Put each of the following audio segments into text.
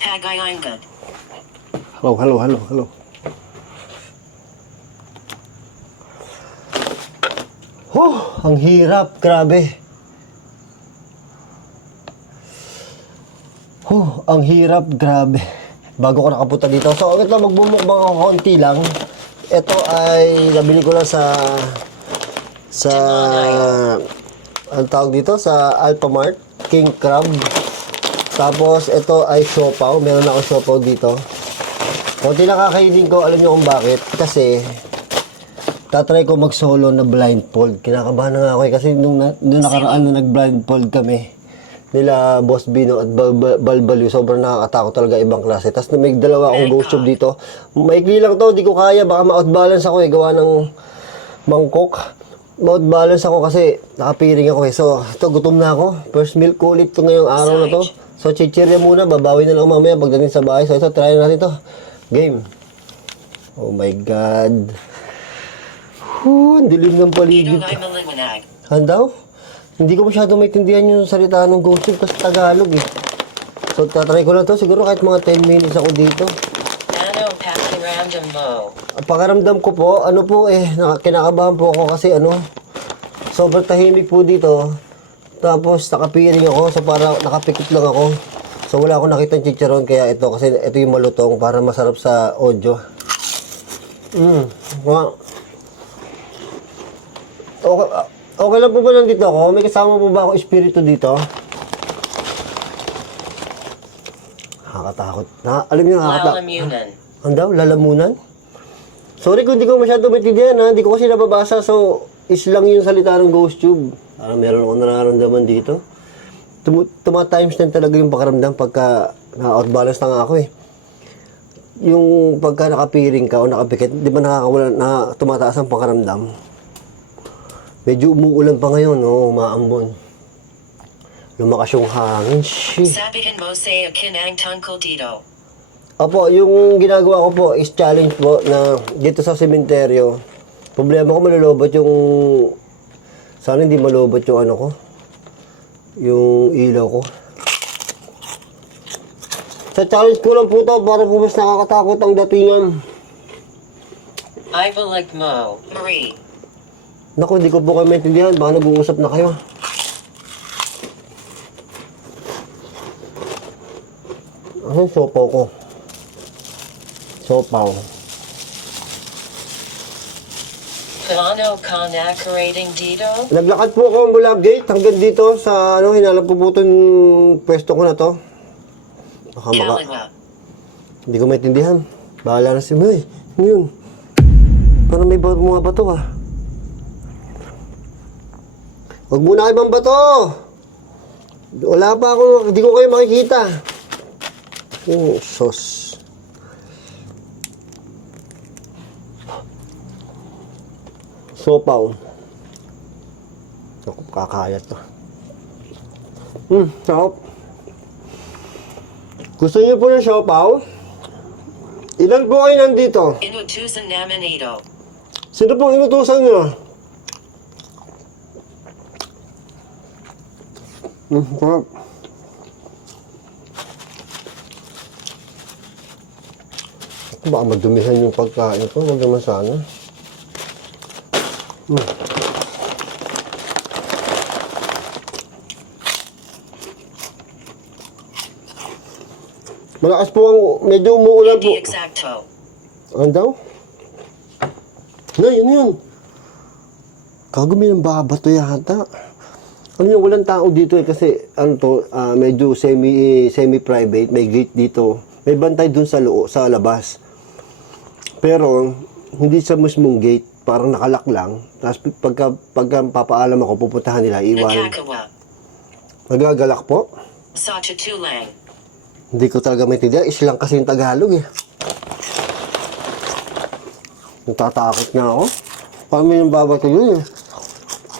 Pagayangan. Hello. Ang hirap, grabe. Ang hirap, grabe. Bago ko nakapunta dito. So, ito, magbumukbang ako konti lang. Ito ay nabili ko lang sa ang tawag dito, sa Alphamart, King Crab. Tapos, ito ay siopaw. Meron ako siopaw dito. Konti lang kakainin ko. Alam nyo kung bakit? Kasi, tatry ko mag-solo na blindfold. Kinakabahan na nga ako kasi nung nakaraan na nag-blindfold kami, nila Boss Bino at Balbaliw, sobrang nakakatakot talaga, ibang klase. Tapos may dalawa akong ghost tube dito. Maikli lang to, di ko kaya. Baka ma-outbalance ako gawa ng mangkok. Ma-outbalance ako kasi nakapiring ako So, ito, gutom na ako. First meal ko ulit to ngayong araw na to. So, chichirya muna. Babawi na lang mamaya pagdating sa bahay. So, ito, try natin to. Game. Oh my God. Ang dilim ng paligid. Handaw? Hindi ko masyado maintindihan yung salita ng ghost tube kasi Tagalog So, tatry ko lang to. Siguro kahit mga 10 minutes ako dito. Pakaramdam ko po, kinakabahan po ako kasi sobrang tahimik po dito. Tapos, nakapiring ako. So, para nakapikit lang ako. So, wala akong nakita ng chicharon. Kaya ito, kasi ito yung malutong para masarap sa audio. Wow. Okay lang po ba nandito ako? May kasama po ba ako espiritu dito? Nakakatakot. Alam niyo, nakakatakot. Lalamunan. Ang daw? Lalamunan? Sorry kung di ko masyado maintindihan Hindi ko kasi nababasa. So, lang yung salita ng ghost tube. Meron akong nararamdaman dito. Tuma-times 10 talaga yung pakiramdam pagka na-outbalance na nga ako Yung pagka nakapiring ka o nakapikit, di ba nakakawala na tumataas ang pakiramdam? Medyo umuulan pa ngayon, umaambon. Lumakas yung hangin. Sabihin mo sa akin ang tungkol dito. Opo, yung ginagawa ko po is challenge po na dito sa sementeryo. Problema ko malulobot yung... Sana hindi malobot yung ko. Yung ilaw ko. Sa challenge ko lang po to para po mas nakakatakot ang datingan. I like mo, Marie. Naku, hindi ko po kayo maintindihan. Baka nag-uusap na kayo. Ano yung sopaw ko? Sopaw. Paano ka nakarating dito? Naglakad po ako mula gate hanggang dito sa hinalap ko po itong pwesto ko na to. Hindi ko maintindihan. Bahala na si May. Ano yun? Parang may mga bato Huwag muna kayo bang bato! Wala pa ako, hindi ko kayo makikita. Sos. Sopaw. Ako, kakayat to. Sarap. Gusto niyo po ng siopaw? Ilan po kayo nandito? Inutusan namin ito. Sino pong inutusan niyo? Sarap. Baka madumihan yung pagkain ko. Huwag naman sana. Malakas po ang medyo umuulan po. Hindi exacto. Ano daw? Yun. Kagumi ng babato yata. Walang tao dito kasi medyo semi-private, may gate dito. May bantay dun sa labas. Pero hindi sa mismong gate, parang nakalak lang. Tapos pagka papaalam ako, pupuntahan nila, iwan. Nagagalak po? Sa tutulang. Hindi ko talaga maintindihan. Islang kasi yung Tagalog Natatakot nga ako. Parang may yung babato yun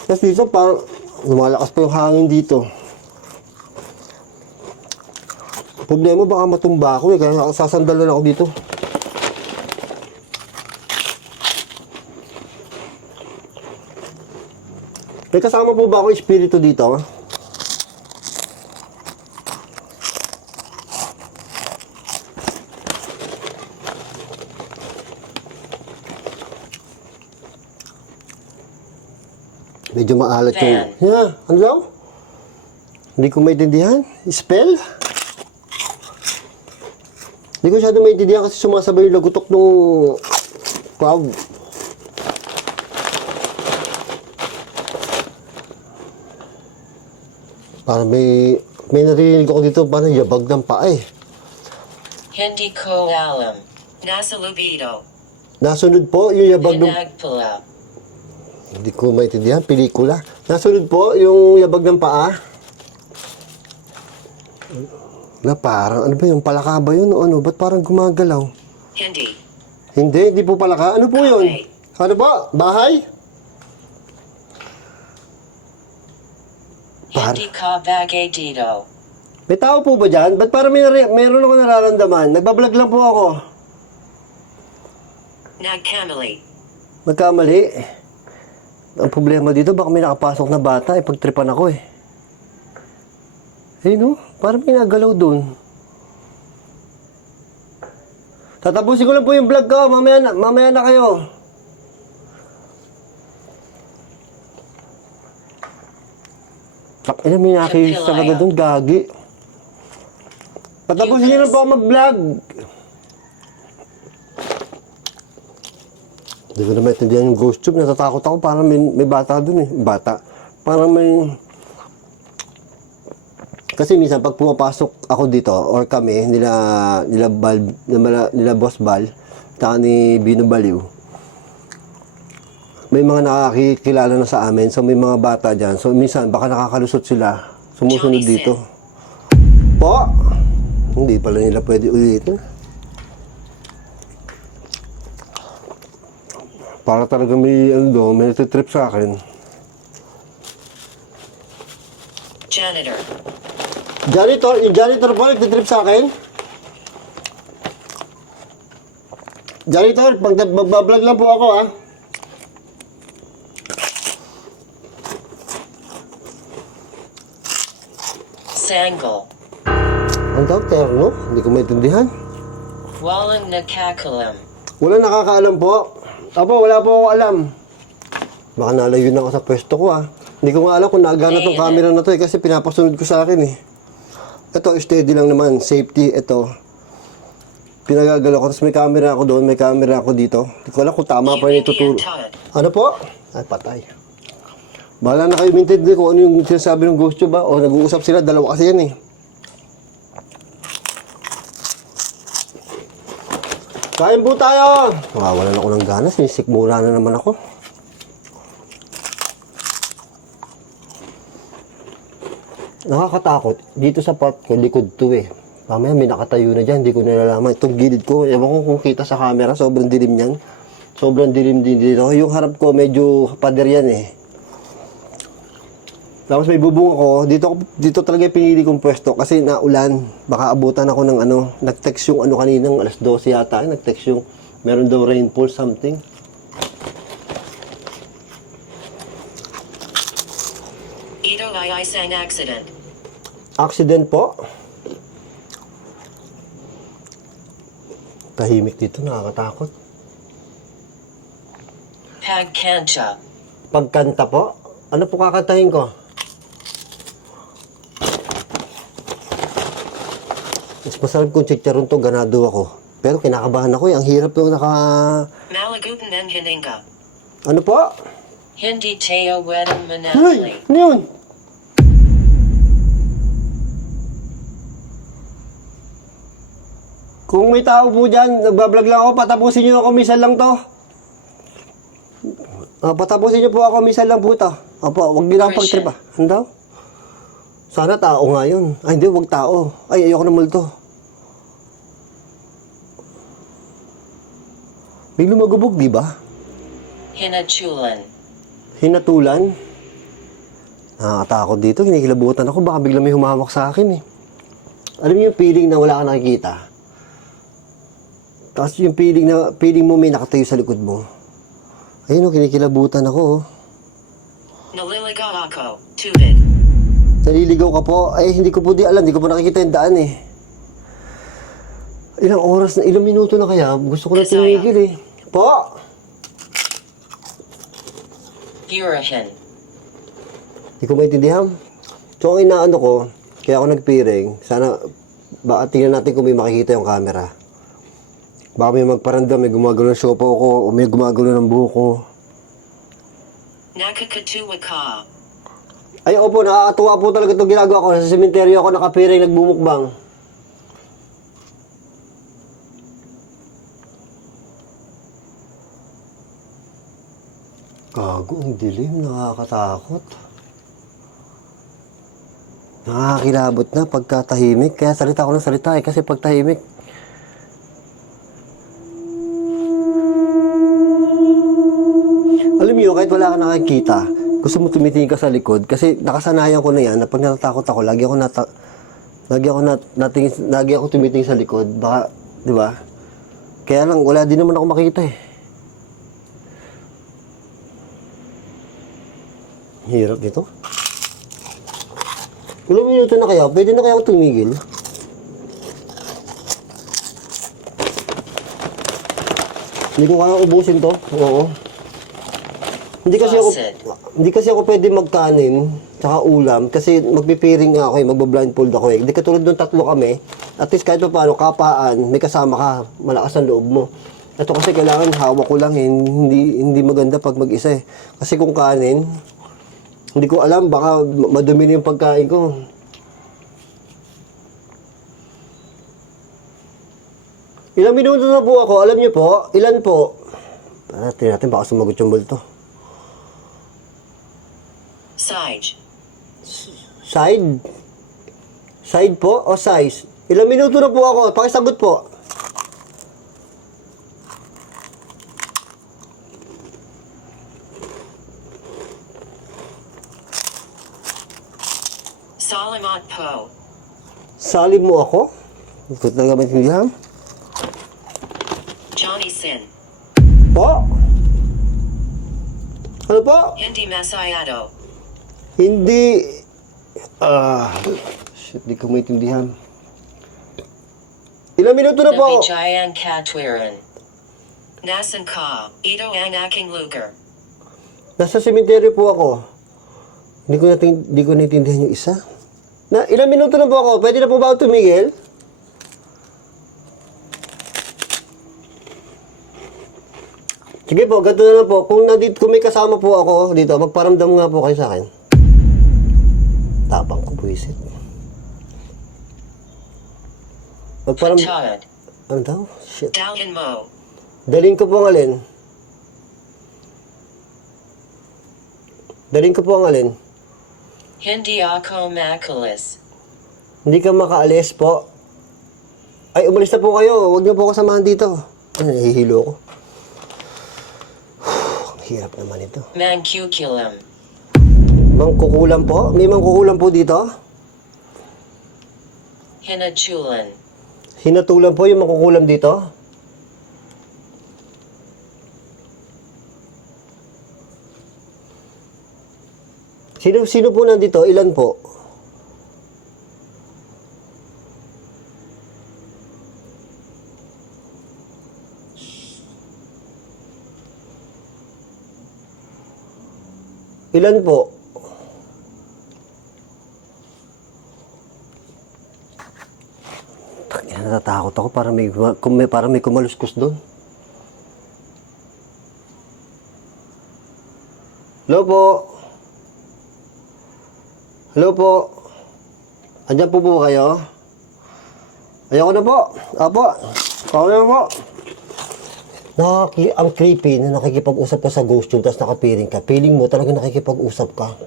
Tapos dito parang lumalakas pa yung hangin dito. Problema baka matumba ako kaya sasandalan ako dito. May kasama po ba ako espiritu dito? Medyo maalat yung... Fan. Yeah, ano daw? Hindi ko maintindihan. Spell? Hindi ko masyado maintindihan kasi sumasabay yung lagutok ng crowd. Parang may narinig ako dito, parang yabag ng paa eh. Hindi ko alam. Nasa libido. Nasunod po yung yabag ng... Pinagpula. Hindi ko maintindihan, pelikula. Nasunod po yung yabag ng paa. Na parang, ano ba yung palaka ba yun o ano? Ba't parang gumagalaw? Hindi. Hindi po palaka. Ano po yun? Bahay. Ano po? Bahay? Hindi ka bagay dito. May tao po ba dyan? Ba't parang meron ako nararamdaman? Nagbablog lang po ako. Nagkamali. Magkamali. Ang problema dito, baka may nakapasok na bata, pagtripan ako eh. Eh no, parang may nagalaw dun. Tatapusin ko lang po yung vlog ko, mamaya na kayo. Ina, may nakikita talaga dun, gagi. Tatapusin nyo lang po ako mag-vlog. Hindi ko na maintindihan yung ghost tube. Natatakot ako. Parang may bata dun eh. Bata. Parang may... Kasi minsan pag pumapasok ako dito or kami, nila Boss Bal, taka ni Bino Baliw, may mga nakakilala na sa amin. So may mga bata dyan. So minsan baka nakakalusot sila. Sumusunod dito. Po! Hindi pala nila pwede ulitin. Para talaga may may trip sa akin. Janitor. Janitor, yung janitor po nagtitrip sa akin. Janitor, magbablog lang po ako ah. Sangle. Ang tawag terno? Hindi ko maintindihan. Walang nakakalam. Wala nakakaalam po. Apo, wala po ako alam. Baka nalayo na ako sa pwesto ko ah. Hindi ko nga alam kung nagana tong camera na to eh, kasi pinapasunod ko sa akin eh. Ito, steady lang naman. Safety, ito. Pinagagalaw ko. Tapos may camera ako doon, may camera ako dito. Hindi ko alam kung tama pa yung ituturo. Ano po? Ay, patay. Bahala na kayo minted kung ano yung sinasabi ng ghost tube ba? O nag-uusap sila, dalawa kasi yan eh. Kain po tayo! Nawawalan ako ng gana, sinisikmura na naman ako. Nakakatakot. Dito sa part ko, likod to eh. Mamaya may nakatayo na dyan, hindi ko nalalaman. Itong gilid ko, ewan ko kung kita sa camera, sobrang dilim yan. Sobrang dilim din dito. Yung harap ko, medyo pader yan eh. Tapos may bubong ako, dito talaga yung pinili kong pwesto kasi naulan. Baka abutan ako ng ano, nag-text yung ano kaninang alas 12 yata, nag-text yung meron daw rainfall something. Ito ay isang accident. Accident po? Tahimik dito, nakakatakot. Pagkancha. Pagkanta po? Ano po kakantahin ko? Mas masarap kung chicharon to, ganado ako. Pero kinakabahan ako eh, ang hirap yung Malagutan and hininga. Ano po? Hindi tayo wedang Ay! manatili. Ano yun? Kung may tao po dyan, nagbablog lang ako, patapusin nyo ako, minsan lang to. Patapusin nyo po ako, minsan lang po to. Opo, huwag nyo lang pag-trip ah. Ano daw? Sana tao nga yun. Ay, hindi, huwag tao. Ay, ayoko na multo. May lumagubog, di ba? Hinachulan. Hinatulan. Nakakatakot dito, kinikilabutan ako. Baka bigla may humawak sa akin eh. Alam niyo yung feeling na wala ka nakikita? Tapos yung feeling mo may nakatayo sa likod mo. Ayun o, kinikilabutan ako oh. Naliligaw ako. Tubig. Naliligaw ka po? Ay, hindi ko po alam. Hindi ko po nakikita yung daan eh. Ilang oras na, ilang minuto na kaya? Gusto ko na tumigil eh. Po! Hurahan. Hindi ko maintindihan. So, ang inaano ko, kaya ako nagpiring, sana, baka tingnan natin kung may makikita yung camera. Baka may magparandam, may gumagano ng siopaw ko, o may gumagano ng buhok ko. Nakakatuwa ka. Ay, opo, nakakatuwa po talaga itong ginagawa ko. Sa sementeryo ako nakapiring, nagbumukbang. Gago, ang dilim, nakakatakot. Nakakilabot na pagkatahimik. Kaya salita ko ng salita eh, kasi pagtahimik. Alam niyo, kahit wala ka nakikita, gusto mo tumitingin ka sa likod kasi nakasanayan ko na yan na pag natatakot ako, lagi ako tumitingin sa likod. Baka, di ba? Kaya lang, wala din naman ako makita eh. Hirap nito. Ilang minuto na kaya? Pwede na kaya ako tumigil? Hindi ko kaya ubusin to. Oo. Hindi kasi ako pwede magkanin tsaka ulam kasi magpipiring nga ako eh, magbablindfold ako eh. Hindi katulad nung tatlo kami. At least kahit pa paano, kapaan, may kasama ka, malakas ang loob mo. Ito kasi kailangan hawak ko lang eh. Hindi maganda pag mag-isa eh. Kasi kung kanin, hindi ko alam, baka madumi na yung pagkain ko. Ilang minuto na po ako, alam niyo po, ilan po? Tingnan natin, baka sumagot yung bulto. Side. Side? Side po o size? Ilang minuto na po ako, pakisagot po. Salamat po. Salim mo ako? Hindi ko talaga maintindihan. Johnny Sin. Po? Ano po? Hindi masyado. Hindi... shit, di ko maintindihan. Ilang minuto na po? Nabijayan Katwiran. Nasan ka? Ito ang aking lugar. Nasa sementeryo po ako. Hindi ko naintindihan yung isa. Ilang minuto na po ako? Pwede na po ba ako tumigil? Sige po, ganito na lang po. Kung may kasama po ako dito, magparamdam nga po kayo sa akin. Tapang ko, buwisit. Patad. Ano daw? Shit. Dalhin mo. Daling ko po ang alin. Daling ko po ang alin. Hindi ako makalis. Hindi ka makaalis po. Ay, umalis na po kayo. Huwag niyo po ako samahan dito. Ay, nahihilo ko. Ang hirap naman ito. Mangkukulam. Mangkukulam po? May mangkukulam po dito? Hinachulan. Hinatulan po yung mangkukulam dito? Sino po nandito? Ilan po? Ilan po? Natatakot ako para may kumaluskos doon. Hello po? Hello po? Andiyan po kayo? Ayoko na po. Apo. Ako na po. Ang creepy na nakikipag-usap ka sa ghost tube tapos nakapiring ka. Feeling mo talaga nakikipag-usap ka.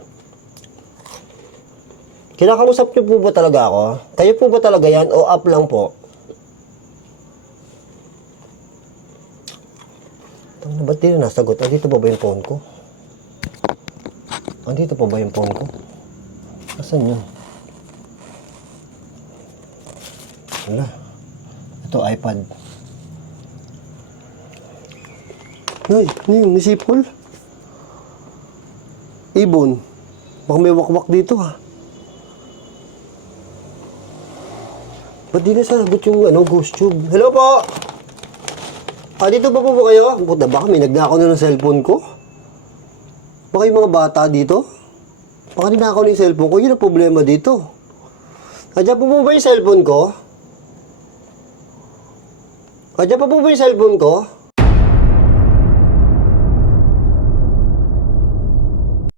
Kinakausap niyo po ba talaga ako? Kayo po ba talaga yan o up lang po? Ba't di na nasagot? Andito pa ba yung phone ko? Andito pa ba yung phone ko? Asan yun? Wala. Ito, iPad. Ay, ano yung nisipol? Ibon. Baka may wakwak dito ha. Ba't di nasagot yung ghost tube? Hello po! Dito ba po kayo? Baka may nagnakaw na ng cellphone ko? Baka yung mga bata dito? Baka ninakaw na yung cellphone ko. Yun ang problema dito. Nandiyan po ba yung cellphone ko? Nandiyan pa po ba yung cellphone ko?